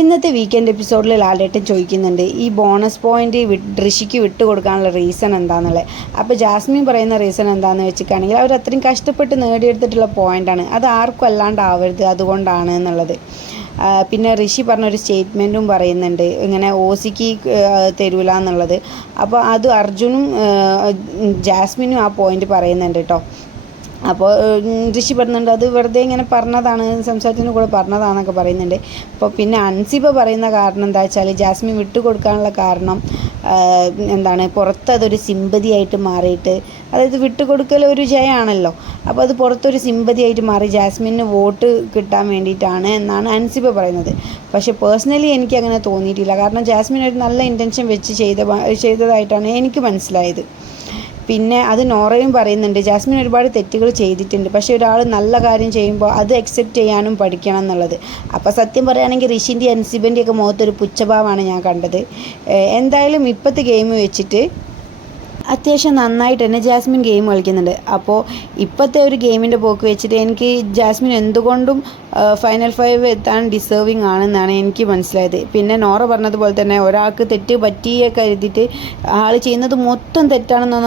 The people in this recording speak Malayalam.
ഇന്നത്തെ വീക്കെൻഡ് എപ്പിസോഡിൽ ലാലേട്ടൻ ചോദിക്കുന്നുണ്ട് ഈ ബോണസ് പോയിന്റ് ഋഷിക്ക് വിട്ടുകൊടുക്കാനുള്ള റീസൺ എന്താണെന്നുള്ളത്. അപ്പോൾ ജാസ്മിൻ പറയുന്ന റീസൺ എന്താണെന്ന് വെച്ചിട്ടാണെങ്കിൽ അവർ അത്രയും കഷ്ടപ്പെട്ട് നേടിയെടുത്തിട്ടുള്ള പോയിൻ്റാണ്, അത് ആർക്കും അല്ലാണ്ടാവരുത്, അതുകൊണ്ടാണ് എന്നുള്ളത്. പിന്നെ ഋഷി പറഞ്ഞൊരു സ്റ്റേറ്റ്മെൻറ്റും പറയുന്നുണ്ട്, ഇങ്ങനെ ഓസിക്ക് തരൂല എന്നുള്ളത്. അപ്പോൾ അത് അർജുനും ജാസ്മിനും ആ പോയിന്റ് പറയുന്നുണ്ട് കേട്ടോ. അപ്പോൾ ഋഷി പറയുന്നുണ്ട് അത് വെറുതെ ഇങ്ങനെ പറഞ്ഞതാണ്, സംസാരത്തിന് കൂടെ പറഞ്ഞതാണെന്നൊക്കെ പറയുന്നുണ്ട്. അപ്പോൾ പിന്നെ അൻസിബ പറയുന്ന കാരണം എന്താ വെച്ചാൽ ജാസ്മിൻ വിട്ടുകൊടുക്കാനുള്ള കാരണം എന്താണ്, പുറത്തതൊരു സിമ്പതി ആയിട്ട് മാറിയിട്ട്, അതായത് വിട്ടുകൊടുക്കൽ ഒരു ജയമാണല്ലോ, അപ്പോൾ അത് പുറത്തൊരു സിമ്പതി ആയിട്ട് മാറി ജാസ്മിന് വോട്ട് കിട്ടാൻ വേണ്ടിയിട്ടാണ് എന്നാണ് അൻസിബ പറയുന്നത്. പക്ഷേ പേഴ്സണലി എനിക്ക് അങ്ങനെ തോന്നിയിട്ടില്ല, കാരണം ജാസ്മിൻ ഒരു നല്ല ഇൻറ്റൻഷൻ വെച്ച് ചെയ്തതായിട്ടാണ് എനിക്ക് മനസ്സിലായത്. പിന്നെ അത് നോറയും പറയുന്നുണ്ട്, ജാസ്മിൻ ഒരുപാട് തെറ്റുകൾ ചെയ്തിട്ടുണ്ട്, പക്ഷേ ഒരാൾ നല്ല കാര്യം ചെയ്യുമ്പോൾ അത് അക്സെപ്റ്റ് ചെയ്യാനും പഠിക്കണം എന്നുള്ളത്. അപ്പോൾ സത്യം പറയുകയാണെങ്കിൽ ഋഷിൻ്റെ അൻസിബൻ്റെയൊക്കെ മുഖത്തൊരു പുച്ഛഭാവമാണ് ഞാൻ കണ്ടത്. എന്തായാലും ഇപ്പോഴത്തെ ഗെയിം വെച്ചിട്ട് അത്യാവശ്യം നന്നായിട്ട് തന്നെ ജാസ്മിൻ ഗെയിം കളിക്കുന്നുണ്ട്. അപ്പോൾ ഇപ്പോഴത്തെ ഒരു ഗെയിമിൻ്റെ പോക്ക് വെച്ചിട്ട് എനിക്ക് ജാസ്മിൻ എന്തുകൊണ്ടും ഫൈനൽ 5 എത്താൻ ഡിസേർവിങ് ആണെന്നാണ് എനിക്ക് മനസ്സിലായത്. പിന്നെ നോറ പറഞ്ഞതുപോലെ തന്നെ ഒരാൾക്ക് തെറ്റ് പറ്റിയേ കരുതിയിട്ട് ആൾ ചെയ്യുന്നത് മൊത്തം തെറ്റാണെന്നൊന്നും